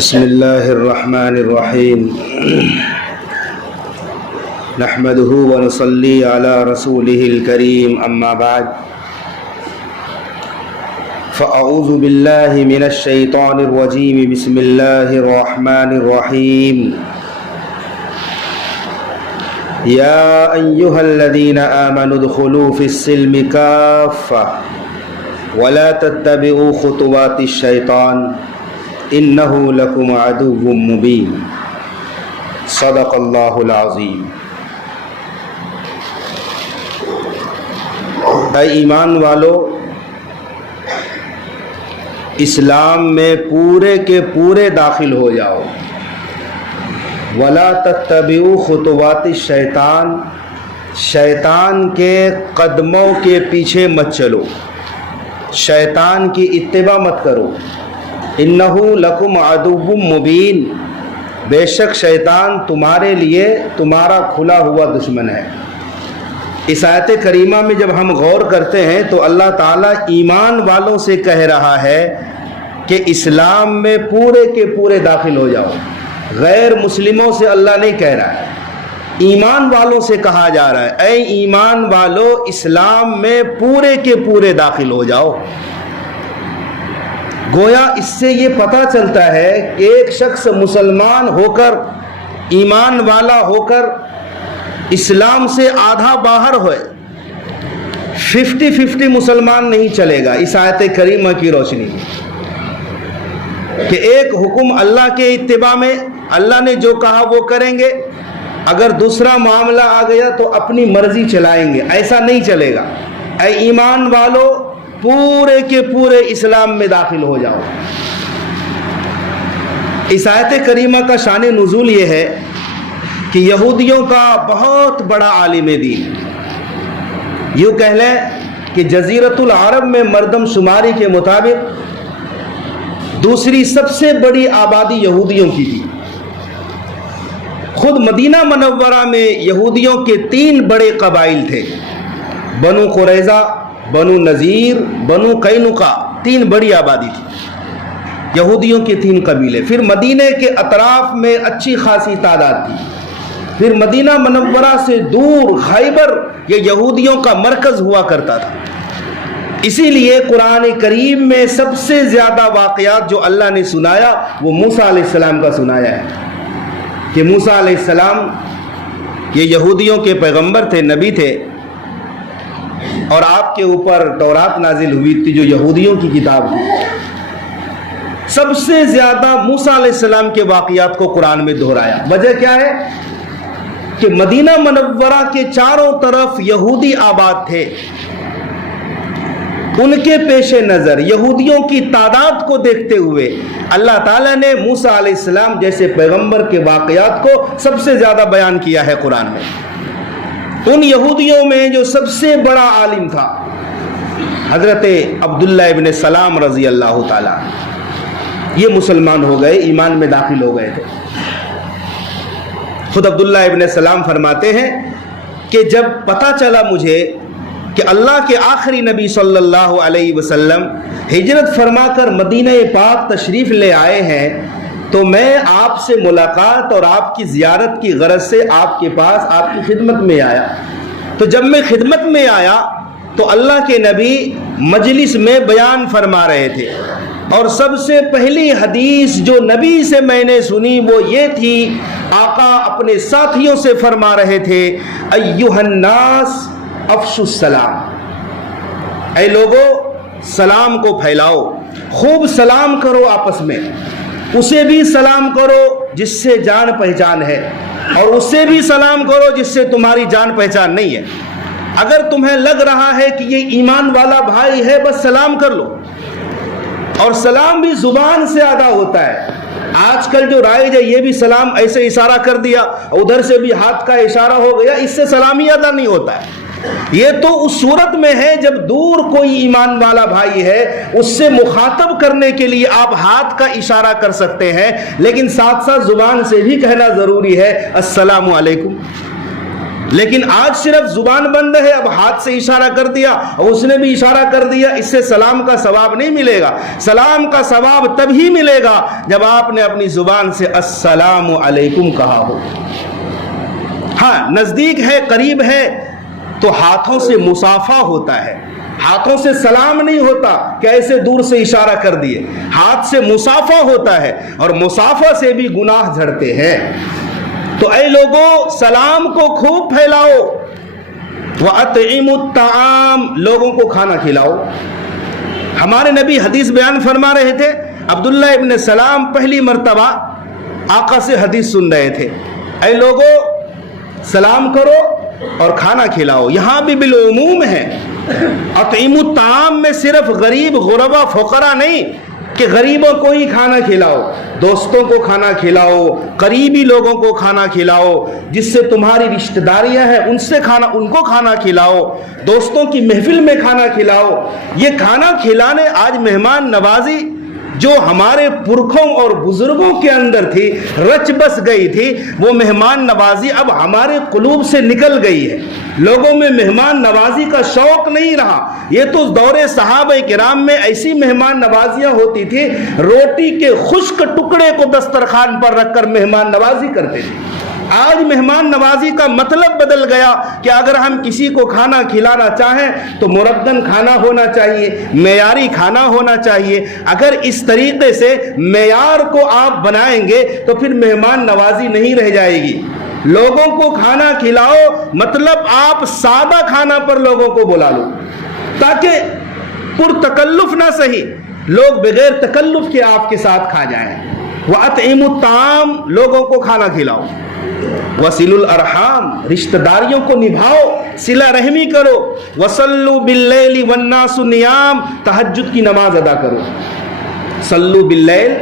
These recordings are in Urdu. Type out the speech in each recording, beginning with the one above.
بسم اللہ الرحمن الرحیم نحمده ونصلی علی رسولہ الکریم اما بعد فاعوذ باللہ من الشیطان الرجیم بسم اللہ الرحمن الرحیم یا ایہا الذین آمنوا ادخلوا فی السلم کافہ ولا تتبعوا خطوات الشیطان انہ لکم عدو مبین صدق اللہ العظیم۔ اے ایمان والو، اسلام میں پورے کے پورے داخل ہو جاؤ۔ ولا تتبعوا خطوات الشیطان، شیطان کے قدموں کے پیچھے مت چلو، شیطان کی اتباع مت کرو۔ انہ لکم عدو مبین، بے شک شیطان تمہارے لیے تمہارا کھلا ہوا دشمن ہے۔ اس آیت کریمہ میں جب ہم غور کرتے ہیں تو اللہ تعالیٰ ایمان والوں سے کہہ رہا ہے کہ اسلام میں پورے کے پورے داخل ہو جاؤ۔ غیر مسلموں سے اللہ نہیں کہہ رہا ہے، ایمان والوں سے کہا جا رہا ہے، اے ایمان والو اسلام میں پورے کے پورے داخل ہو جاؤ۔ گویا اس سے یہ پتہ چلتا ہے کہ ایک شخص مسلمان ہو کر، ایمان والا ہو کر اسلام سے آدھا باہر ہوئے، 50-50 مسلمان نہیں چلے گا۔ اس آیت کریمہ کی روشنی میں کہ ایک حکم اللہ کے اتباع میں، اللہ نے جو کہا وہ کریں گے، اگر دوسرا معاملہ آ گیا تو اپنی مرضی چلائیں گے، ایسا نہیں چلے گا۔ اے ایمان والو پورے کے پورے اسلام میں داخل ہو جاؤ۔ اس آیت کریمہ کا شان نزول یہ ہے کہ یہودیوں کا بہت بڑا عالم دین، یوں کہہ لیں کہ جزیرۃ العرب میں مردم شماری کے مطابق دوسری سب سے بڑی آبادی یہودیوں کی تھی۔ خود مدینہ منورہ میں یہودیوں کے 3 بڑے قبائل تھے، بنو قریظہ، بنو نذیر، بنو قینقاع، 3 بڑی آبادی تھی یہودیوں کے 3 قبیلے۔ پھر مدینہ کے اطراف میں اچھی خاصی تعداد تھی۔ پھر مدینہ منورہ سے دور خیبر یہ یہودیوں کا مرکز ہوا کرتا تھا۔ اسی لیے قرآن کریم میں سب سے زیادہ واقعات جو اللہ نے سنایا وہ موسیٰ علیہ السلام کا سنایا ہے کہ موسیٰ علیہ السلام یہ یہودیوں کے پیغمبر تھے، نبی تھے، اور آپ کے اوپر تورات نازل ہوئی تھی جو یہودیوں کی کتاب تھی۔ سب سے زیادہ موسیٰ علیہ السلام کے واقعات کو قرآن میں دہرایا۔ وجہ کیا ہے کہ مدینہ منورہ کے چاروں طرف یہودی آباد تھے، ان کے پیش نظر یہودیوں کی تعداد کو دیکھتے ہوئے اللہ تعالیٰ نے موسیٰ علیہ السلام جیسے پیغمبر کے واقعات کو سب سے زیادہ بیان کیا ہے قرآن میں۔ ان یہودیوں میں جو سب سے بڑا عالم تھا حضرت عبداللہ ابن سلام رضی اللہ تعالیٰ، یہ مسلمان ہو گئے، ایمان میں داخل ہو گئے تھے۔ خود عبداللہ ابن سلام فرماتے ہیں کہ جب پتہ چلا مجھے کہ اللہ کے آخری نبی صلی اللہ علیہ وسلم ہجرت فرما کر مدینہ پاک تشریف لے آئے ہیں تو میں آپ سے ملاقات اور آپ کی زیارت کی غرض سے آپ کے پاس آپ کی خدمت میں آیا۔ تو جب میں خدمت میں آیا تو اللہ کے نبی مجلس میں بیان فرما رہے تھے، اور سب سے پہلی حدیث جو نبی سے میں نے سنی وہ یہ تھی، آقا اپنے ساتھیوں سے فرما رہے تھے، ایھا الناس افشوا السلام، اے لوگو سلام کو پھیلاؤ، خوب سلام کرو آپس میں، اسے بھی سلام کرو جس سے جان پہچان ہے، اور اسے بھی سلام کرو جس سے تمہاری جان پہچان نہیں ہے۔ اگر تمہیں لگ رہا ہے کہ یہ ایمان والا بھائی ہے بس سلام کر لو، اور سلام بھی زبان سے ادا ہوتا ہے۔ آج کل جو رائج ہے یہ بھی سلام ایسے اشارہ کر دیا، ادھر سے بھی ہاتھ کا اشارہ ہو گیا، اس سے سلامی ادا نہیں ہوتا ہے۔ یہ تو اس صورت میں ہے جب دور کوئی ایمان والا بھائی ہے، اس سے مخاطب کرنے کے لیے آپ ہاتھ کا اشارہ کر سکتے ہیں، لیکن ساتھ ساتھ زبان سے بھی کہنا ضروری ہے السلام علیکم۔ لیکن آج صرف زبان بند ہے، اب ہاتھ سے اشارہ کر دیا اور اس نے بھی اشارہ کر دیا، اس سے سلام کا ثواب نہیں ملے گا۔ سلام کا ثواب تب ہی ملے گا جب آپ نے اپنی زبان سے السلام علیکم کہا ہو۔ ہاں نزدیک ہے، قریب ہے تو ہاتھوں سے مصافحہ ہوتا ہے، ہاتھوں سے سلام نہیں ہوتا کہ ایسے دور سے اشارہ کر دیے، ہاتھ سے مصافحہ ہوتا ہے، اور مصافحہ سے بھی گناہ جھڑتے ہیں۔ تو اے لوگوں، سلام کو خوب پھیلاؤ، وَأَطْعِمُوا الطَّعَامَ، لوگوں کو کھانا کھلاؤ۔ ہمارے نبی حدیث بیان فرما رہے تھے، عبداللہ ابن سلام پہلی مرتبہ آقا سے حدیث سن رہے تھے، اے لوگوں سلام کرو اور کھانا کھلاؤ۔ یہاں بھی بالعموم ہے، اطعموا الطعام میں صرف غریب غربا فقراء نہیں کہ غریبوں کو ہی کھانا کھلاؤ، دوستوں کو کھانا کھلاؤ، قریبی لوگوں کو کھانا کھلاؤ، جس سے تمہاری رشتہ داریاں ہیں ان کو کھانا کھلاؤ، دوستوں کی محفل میں کھانا کھلاؤ۔ یہ کھانا کھلانے، آج مہمان نوازی جو ہمارے پرکھوں اور بزرگوں کے اندر تھی، رچ بس گئی تھی، وہ مہمان نوازی اب ہمارے قلوب سے نکل گئی ہے۔ لوگوں میں مہمان نوازی کا شوق نہیں رہا۔ یہ تو دور صحابہ کرام میں ایسی مہمان نوازیاں ہوتی تھی، روٹی کے خشک ٹکڑے کو دسترخوان پر رکھ کر مہمان نوازی کرتے تھے۔ آج مہمان نوازی کا مطلب بدل گیا کہ اگر ہم کسی کو کھانا کھلانا چاہیں تو مردن کھانا ہونا چاہیے، معیاری کھانا ہونا چاہیے۔ اگر اس طریقے سے معیار کو آپ بنائیں گے تو پھر مہمان نوازی نہیں رہ جائے گی۔ لوگوں کو کھانا کھلاؤ مطلب آپ سادہ کھانا پر لوگوں کو بلا لو، تاکہ پر تکلف نہ سہی، لوگ بغیر تکلف کے آپ کے ساتھ کھا جائیں۔ وَأَطْعِمُوا الطَّعَامَ، لوگوں کو کھانا کھلاؤ۔ وَصِلُوا الْأَرْحَامَ، رشتہ داریوں کو نبھاؤ، صلہ رحمی کرو۔ وَصَلُّوا بِاللَّيْلِ وَالنَّاسُ نِيَامٌ، تہجد کی نماز ادا کرو۔ صلوا باللیل،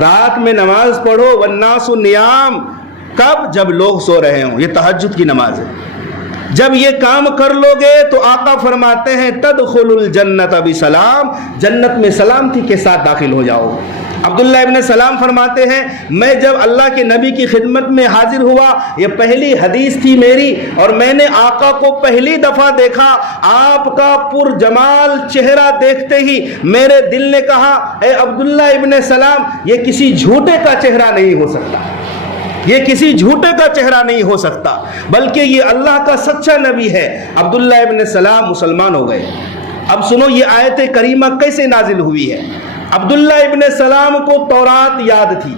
رات میں نماز پڑھو، والناس نیام، کب؟ جب لوگ سو رہے ہوں، یہ تہجد کی نماز ہے۔ جب یہ کام کر لو گے تو آقا فرماتے ہیں تدخل الجنت بسلام، جنت میں سلامتی کے ساتھ داخل ہو جاؤ۔ عبداللہ ابن سلام فرماتے ہیں میں جب اللہ کے نبی کی خدمت میں حاضر ہوا، یہ پہلی حدیث تھی میری، اور میں نے آقا کو پہلی دفعہ دیکھا، آپ کا پر جمال چہرہ دیکھتے ہی میرے دل نے کہا اے عبداللہ ابن سلام، یہ کسی جھوٹے کا چہرہ نہیں ہو سکتا، یہ کسی جھوٹے کا چہرہ نہیں ہو سکتا، بلکہ یہ اللہ کا سچا نبی ہے۔ عبداللہ ابن سلام مسلمان ہو گئے۔ اب سنو یہ آیت کریمہ کیسے نازل ہوئی ہے۔ عبداللہ ابن سلام کو تورات یاد تھی،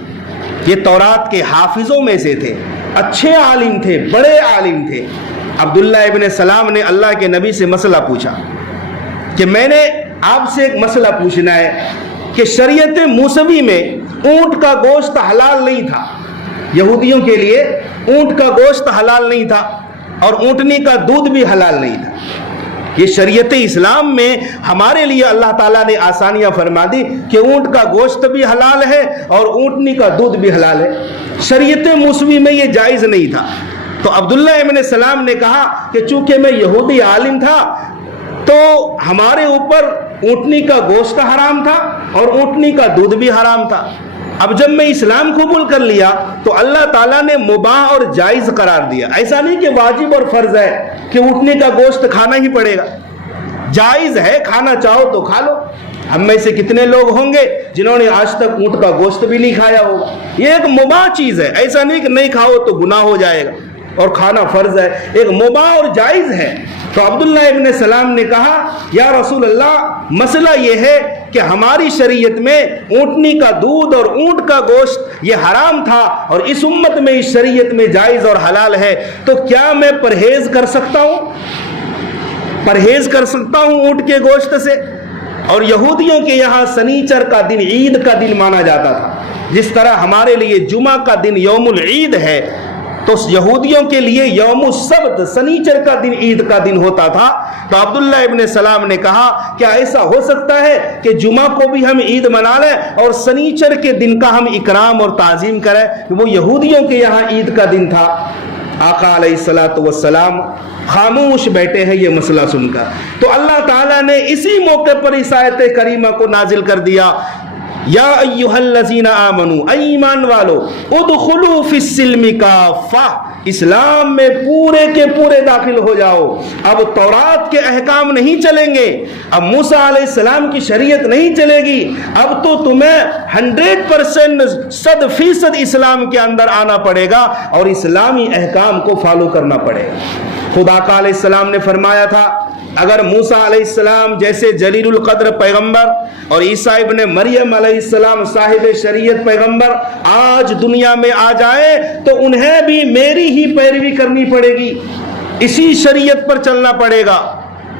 یہ تورات کے حافظوں میں سے تھے، اچھے عالم تھے، بڑے عالم تھے۔ عبداللہ ابن سلام نے اللہ کے نبی سے مسئلہ پوچھا کہ میں نے آپ سے ایک مسئلہ پوچھنا ہے کہ شریعت موسوی میں اونٹ کا گوشت حلال نہیں تھا، یہودیوں کے لیے اونٹ کا گوشت حلال نہیں تھا اور اونٹنی کا دودھ بھی حلال نہیں تھا۔ یہ شریعت اسلام میں ہمارے لیے اللہ تعالیٰ نے آسانیاں فرما دی کہ اونٹ کا گوشت بھی حلال ہے اور اونٹنی کا دودھ بھی حلال ہے۔ شریعت موسوی میں یہ جائز نہیں تھا۔ تو عبداللہ ابن سلام نے کہا کہ چونکہ میں یہودی عالم تھا تو ہمارے اوپر اونٹنی کا گوشت حرام تھا اور اونٹنی کا دودھ بھی حرام تھا۔ اب جب میں اسلام قبول کر لیا تو اللہ تعالیٰ نے مباح اور جائز قرار دیا۔ ایسا نہیں کہ واجب اور فرض ہے کہ اونٹنی کا گوشت کھانا ہی پڑے گا، جائز ہے، کھانا چاہو تو کھا لو۔ ہم میں سے کتنے لوگ ہوں گے جنہوں نے آج تک اونٹ کا گوشت بھی نہیں کھایا ہوگا۔ یہ ایک مباح چیز ہے، ایسا نہیں کہ نہیں کھاؤ تو گناہ ہو جائے گا اور کھانا فرض ہے، ایک مباح اور جائز ہے۔ تو عبداللہ ابن سلام نے کہا یا رسول اللہ، مسئلہ یہ ہے کہ ہماری شریعت میں اونٹنی کا دودھ اور اونٹ کا گوشت یہ حرام تھا اور اس امت میں اس شریعت میں جائز اور حلال ہے، تو کیا میں پرہیز کر سکتا ہوں؟ پرہیز کر سکتا ہوں اونٹ کے گوشت سے؟ اور یہودیوں کے یہاں سنیچر کا دن عید کا دن مانا جاتا تھا، جس طرح ہمارے لیے جمعہ کا دن یوم العید ہے، تو یہودیوں کے لیے یوم السبت سنیچر کا دن عید کا دن ہوتا تھا۔ تو عبداللہ ابن سلام نے کہا کیا ایسا ہو سکتا ہے کہ جمعہ کو بھی ہم عید منا لیں اور سنیچر کے دن کا ہم اکرام اور تعظیم کریں؟ وہ یہودیوں کے یہاں عید کا دن تھا۔ آقا علیہ الصلوۃ والسلام خاموش بیٹھے ہیں یہ مسئلہ سن کر، تو اللہ تعالیٰ نے اسی موقع پر اس آیت کریمہ کو نازل کر دیا یا ایھا الذین آمنوا، اے ایمان والو، ادخلوا فی السلم کافہ، اسلام میں پورے کے پورے داخل ہو جاؤ۔ اب تورات کے احکام نہیں چلیں گے، اب موسیٰ علیہ السلام کی شریعت نہیں چلے گی، اب تو تمہیں 100% 100% اسلام کے اندر آنا پڑے گا اور اسلامی احکام کو فالو کرنا پڑے گا۔ خدا کا علیہ السلام نے فرمایا تھا اگر موسیٰ علیہ السلام جیسے جلیل القدر پیغمبر اور عیسیٰ ابن مریم علیہ السلام صاحب شریعت پیغمبر آج دنیا میں آ جائے تو انہیں بھی میری ہی پیروی کرنی پڑے گی، اسی شریعت پر چلنا پڑے گا۔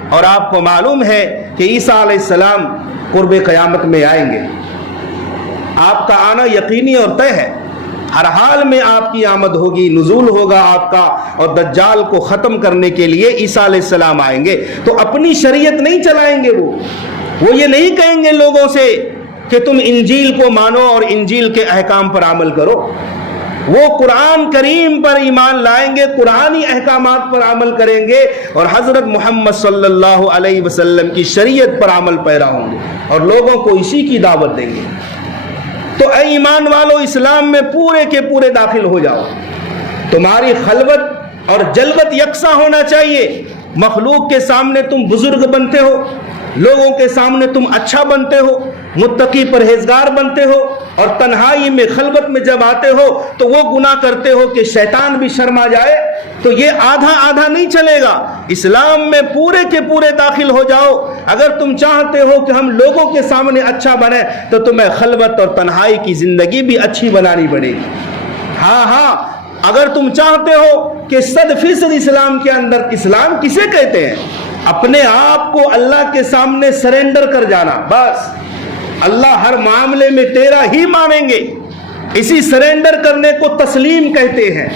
اور آپ کو معلوم ہے کہ عیسیٰ علیہ السلام قرب قیامت میں آئیں گے، آپ کا آنا یقینی اور طے ہے، ہر حال میں آپ کی آمد ہوگی، نزول ہوگا آپ کا، اور دجال کو ختم کرنے کے لیے عیسیٰ علیہ السلام آئیں گے۔ تو اپنی شریعت نہیں چلائیں گے، وہ یہ نہیں کہیں گے لوگوں سے کہ تم انجیل کو مانو اور انجیل کے احکام پر عمل کرو، وہ قرآن کریم پر ایمان لائیں گے، قرآنی احکامات پر عمل کریں گے اور حضرت محمد صلی اللہ علیہ وسلم کی شریعت پر عمل پیرا ہوں گے اور لوگوں کو اسی کی دعوت دیں گے۔ تو اے ایمان والو، اسلام میں پورے کے پورے داخل ہو جاؤ، تمہاری خلوت اور جلوت یکساں ہونا چاہیے، مخلوق کے سامنے تم بزرگ بنتے ہو، لوگوں کے سامنے تم اچھا بنتے ہو، متقی پرہیزگار بنتے ہو، اور تنہائی میں خلوت میں جب آتے ہو تو وہ گناہ کرتے ہو کہ شیطان بھی شرما جائے، تو یہ آدھا آدھا نہیں چلے گا، اسلام میں پورے کے پورے داخل ہو جاؤ۔ اگر تم چاہتے ہو کہ ہم لوگوں کے سامنے اچھا بنیں تو تمہیں خلوت اور تنہائی کی زندگی بھی اچھی بنانی پڑے گی۔ ہاں، اگر تم چاہتے ہو کہ 100% اسلام کے اندر، اسلام کسے کہتے ہیں؟ اپنے آپ کو اللہ کے سامنے سرنڈر کر جانا، بس اللہ ہر معاملے میں تیرا ہی مانیں گے، اسی سرنڈر کرنے کو تسلیم کہتے ہیں،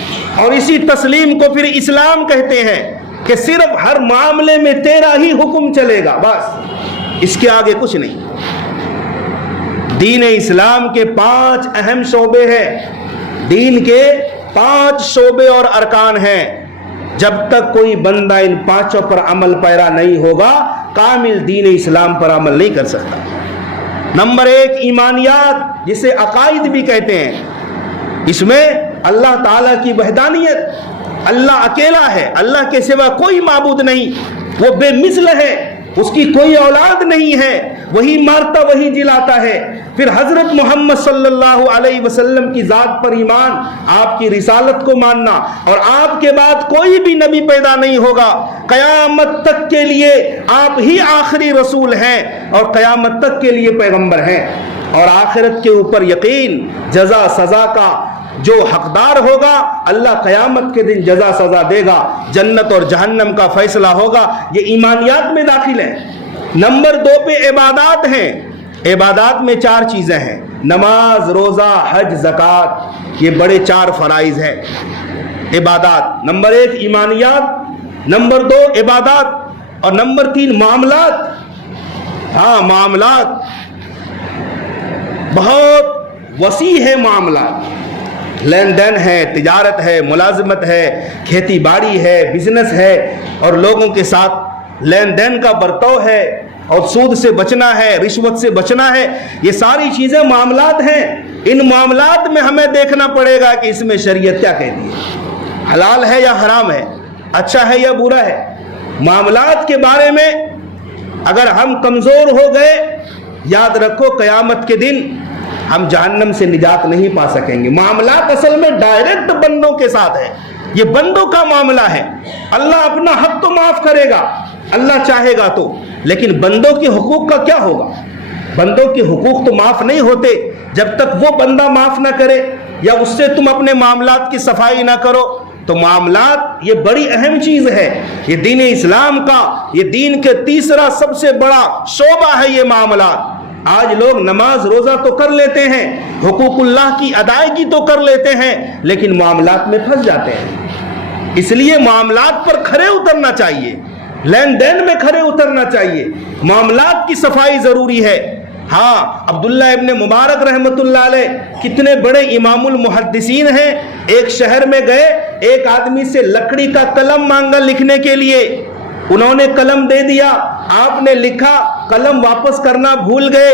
اور اسی تسلیم کو پھر اسلام کہتے ہیں کہ صرف ہر معاملے میں تیرا ہی حکم چلے گا، بس اس کے آگے کچھ نہیں۔ دین اسلام کے 5 اہم شعبے ہیں، دین کے 5 شعبے اور ارکان ہیں، جب تک کوئی بندہ ان 5 پر عمل پیرا نہیں ہوگا کامل دین اسلام پر عمل نہیں کر سکتا۔ نمبر 1 ایمانیات، جسے عقائد بھی کہتے ہیں، اس میں اللہ تعالیٰ کی وحدانیت، اللہ اکیلا ہے، اللہ کے سوا کوئی معبود نہیں، وہ بے مثل ہے، اس کی کوئی اولاد نہیں ہے، وہی مارتا وہی جلاتا ہے۔ پھر حضرت محمد صلی اللہ علیہ وسلم کی ذات پر ایمان، آپ کی رسالت کو ماننا، اور آپ کے بعد کوئی بھی نبی پیدا نہیں ہوگا، قیامت تک کے لیے آپ ہی آخری رسول ہیں اور قیامت تک کے لیے پیغمبر ہیں۔ اور آخرت کے اوپر یقین، جزا سزا کا، جو حقدار ہوگا اللہ قیامت کے دن جزا سزا دے گا، جنت اور جہنم کا فیصلہ ہوگا، یہ ایمانیات میں داخل ہے۔ نمبر 2 پہ عبادات ہیں، عبادات میں 4 چیزیں ہیں، نماز، روزہ، حج، زکوٰۃ، یہ بڑے 4 فرائض ہیں عبادات۔ نمبر 1 ایمانیات، نمبر 2 عبادات، اور نمبر 3 معاملات۔ ہاں، معاملات بہت وسیع ہے، معاملات، لین دین ہے، تجارت ہے، ملازمت ہے، کھیتی باڑی ہے، بزنس ہے، اور لوگوں کے ساتھ لین دین کا برتاؤ ہے، اور سود سے بچنا ہے، رشوت سے بچنا ہے، یہ ساری چیزیں معاملات ہیں۔ ان معاملات میں ہمیں دیکھنا پڑے گا کہ اس میں شریعت کیا کہتی ہے، حلال ہے یا حرام ہے، اچھا ہے یا برا ہے۔ معاملات کے بارے میں اگر ہم کمزور ہو گئے، یاد رکھو قیامت کے دن ہم جہنم سے نجات نہیں پا سکیں گے۔ معاملات اصل میں ڈائریکٹ بندوں کے ساتھ ہے، یہ بندوں کا معاملہ ہے۔ اللہ اپنا حق تو معاف کرے گا، اللہ چاہے گا تو، لیکن بندوں کے حقوق کا کیا ہوگا؟ بندوں کے حقوق تو معاف نہیں ہوتے جب تک وہ بندہ معاف نہ کرے یا اس سے تم اپنے معاملات کی صفائی نہ کرو۔ تو معاملات یہ بڑی اہم چیز ہے، یہ دین اسلام کا، یہ دین کے تیسرا سب سے بڑا شعبہ ہے یہ معاملات۔ آج لوگ نماز روزہ تو کر لیتے ہیں، حقوق اللہ کی ادائیگی تو کر لیتے ہیں، لیکن معاملات میں پھنس جاتے ہیں۔ اس لیے معاملات پر کھرے اترنا چاہیے، لین دین میں کھرے اترنا چاہیے، معاملات کی صفائی ضروری ہے۔ ہاں، عبداللہ ابن مبارک رحمۃ اللہ علیہ کتنے بڑے امام المحدثین ہیں، ایک شہر میں گئے، ایک آدمی سے لکڑی کا قلم مانگا لکھنے کے لیے، انہوں نے قلم دے دیا، آپ نے لکھا، قلم واپس کرنا بھول گئے،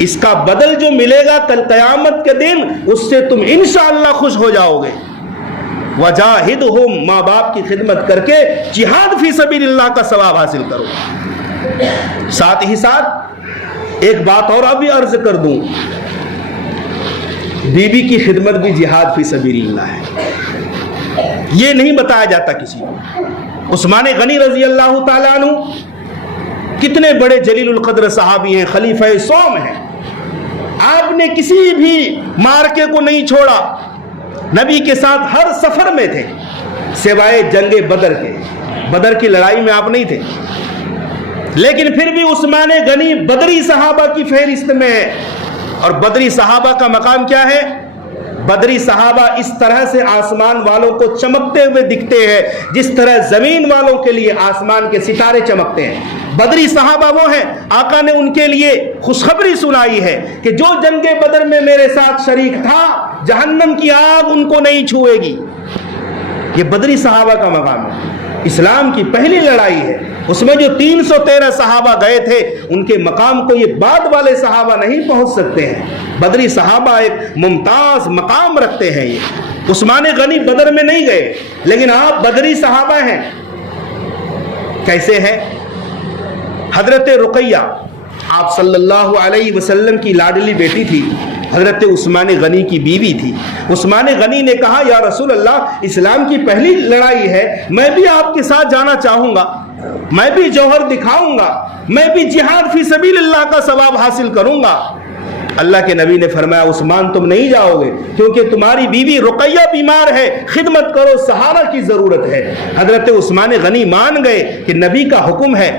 اس کا بدل جو ملے گا کل قیامت کے دن اس سے تم انشاءاللہ خوش ہو جاؤ گے. وجاہدہم، ماں باپ کی خدمت کر کے جہاد فی سبیل اللہ کا ثواب حاصل کرو. ساتھ ہی ساتھ ایک بات اور ابھی عرض کر دوں، بیوی کی خدمت بھی جہاد فی سبیل اللہ ہے. یہ نہیں بتایا جاتا کسی کو. عثمان غنی رضی اللہ تعالیٰ عنہ کتنے بڑے جلیل القدر صحابی ہیں، خلیفہ صوم ہیں. آپ نے کسی بھی مارکے کو نہیں چھوڑا، نبی کے ساتھ ہر سفر میں تھے سوائے جنگ بدر کے. بدر کی لڑائی میں آپ نہیں تھے، لیکن پھر بھی عثمان غنی بدری صحابہ کی فہرست میں ہے. اور بدری صحابہ کا مقام کیا ہے؟ بدری صحابہ اس طرح سے آسمان والوں کو چمکتے ہوئے دکھتے ہیں جس طرح زمین والوں کے لیے آسمان کے ستارے چمکتے ہیں. بدری صحابہ وہ ہیں، آقا نے ان کے لیے خوشخبری سنائی ہے کہ جو جنگ بدر میں میرے ساتھ شریک تھا جہنم کی آگ ان کو نہیں چھوئے گی. یہ بدری صحابہ کا مقام ہے. اسلام کی پہلی لڑائی ہے، اس میں جو 313 صحابہ گئے تھے ان کے مقام کو یہ بعد والے صحابہ نہیں پہنچ سکتے ہیں. بدری صحابہ ایک ممتاز مقام رکھتے ہیں. یہ عثمان غنی بدر میں نہیں گئے لیکن آپ بدری صحابہ ہیں. کیسے ہیں؟ حضرت رقیہ آپ صلی اللہ علیہ وسلم کی لاڈلی بیٹی تھی، حضرت عثمان غنی کی بیوی تھی. عثمان غنی نے کہا یا رسول اللہ اسلام کی پہلی لڑائی ہے، میں بھی آپ کے ساتھ جانا چاہوں گا، میں بھی جوہر دکھاؤں گا، میں بھی جہاد فی سبیل اللہ کا ثواب حاصل کروں گا. اللہ کے نبی نے فرمایا عثمان تم نہیں جاؤ گے کیونکہ تمہاری بیوی رقیہ بیمار ہے، خدمت کرو، سہارا کی ضرورت ہے. حضرت عثمان غنی مان گئے کہ نبی کا حکم ہے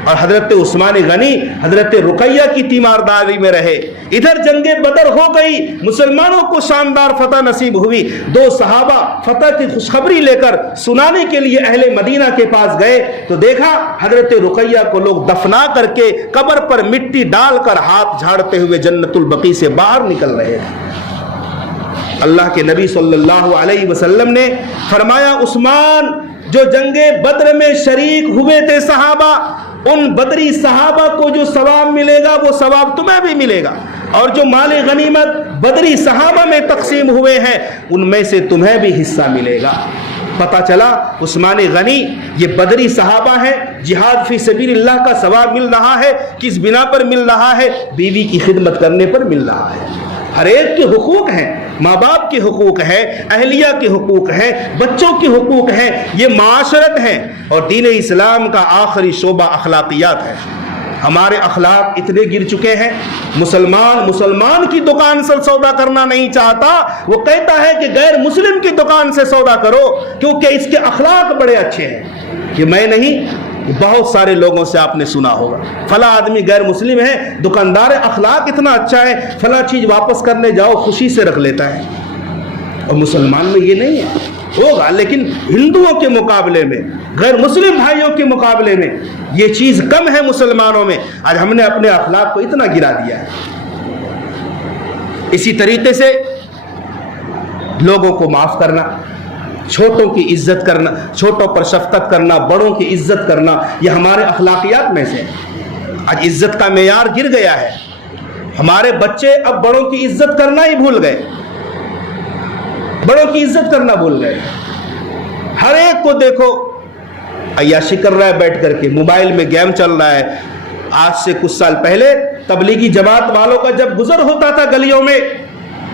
اور حضرت عثمان غنی حضرت رقیہ کی تیمارداری میں رہے. ادھر جنگ بدر ہو گئی، مسلمانوں کو شاندار فتح نصیب ہوئی. 2 صحابہ فتح کی خوشخبری لے کر سنانے کے لیے اہل مدینہ کے پاس گئے تو دیکھا حضرت رقیہ کو لوگ دفنا کر کے قبر پر مٹی ڈال کر ہاتھ جھاڑتے ہوئے جنت البقیع سے باہر نکل رہے تھے. اللہ کے نبی صلی اللہ علیہ وسلم نے فرمایا عثمان جو جنگ بدر میں شریک ہوئے تھے صحابہ، ان بدری صحابہ کو جو ثواب ملے گا وہ ثواب تمہیں بھی ملے گا، اور جو مال غنیمت بدری صحابہ میں تقسیم ہوئے ہیں ان میں سے تمہیں بھی حصہ ملے گا. پتہ چلا عثمان غنی یہ بدری صحابہ ہیں، جہاد فی سبیل اللہ کا ثواب مل رہا ہے. کس بنا پر مل رہا ہے؟ بیوی کی خدمت کرنے پر مل رہا ہے. ہر ایک کے حقوق ہیں، ماں باپ کے حقوق ہیں، اہلیہ کے حقوق ہیں، بچوں کے حقوق ہیں، یہ معاشرت ہے. اور دین اسلام کا آخری شعبہ اخلاقیات ہے. ہمارے اخلاق اتنے گر چکے ہیں، مسلمان کی دکان سے سودا کرنا نہیں چاہتا، وہ کہتا ہے کہ غیر مسلم کی دکان سے سودا کرو کیونکہ اس کے اخلاق بڑے اچھے ہیں. کہ میں نہیں، بہت سارے لوگوں سے آپ نے سنا ہوگا فلاں آدمی غیر مسلم ہے، دکاندار اخلاق اتنا اچھا ہے، فلاں چیز واپس کرنے جاؤ خوشی سے رکھ لیتا ہے. اور مسلمان میں یہ نہیں ہے، ہوگا لیکن ہندوؤں کے مقابلے میں، غیر مسلم بھائیوں کے مقابلے میں یہ چیز کم ہے مسلمانوں میں. آج ہم نے اپنے اخلاق کو اتنا گرا دیا ہے. اسی طریقے سے لوگوں کو معاف کرنا، چھوٹوں کی عزت کرنا، چھوٹوں پر شفقت کرنا، بڑوں کی عزت کرنا، یہ ہمارے اخلاقیات میں سے. آج عزت کا معیار گر گیا ہے. ہمارے بچے اب بڑوں کی عزت کرنا ہی بھول گئے، بڑوں کی عزت کرنا بھول گئے. ہر ایک کو دیکھو عیاشی کر رہا ہے بیٹھ کر کے، موبائل میں گیم چل رہا ہے. آج سے کچھ سال پہلے تبلیغی جماعت والوں کا جب گزر ہوتا تھا گلیوں میں،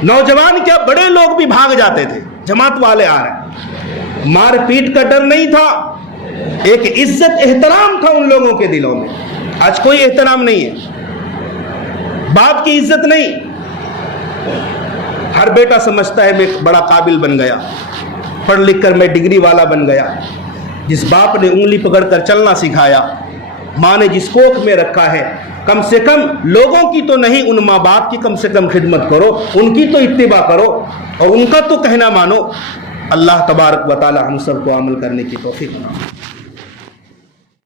نوجوان کیا بڑے لوگ بھی بھاگ جاتے تھے، جماعت والے آ رہے ہیں. مار پیٹ کا ڈر نہیں تھا، ایک عزت احترام تھا ان لوگوں کے دلوں میں. آج کوئی احترام نہیں ہے، باپ کی عزت نہیں. ہر بیٹا سمجھتا ہے میں بڑا قابل بن گیا، پڑھ لکھ کر میں ڈگری والا بن گیا. جس باپ نے انگلی پکڑ کر چلنا سکھایا، ماں نے جس کوکھ میں رکھا ہے، کم سے کم لوگوں کی تو نہیں، ان ماں باپ کی کم سے کم خدمت کرو، ان کی تو اتباع کرو اور ان کا تو کہنا مانو. اللہ تبارک و تعالی ہم سب کو عمل کرنے کی توفیق دے.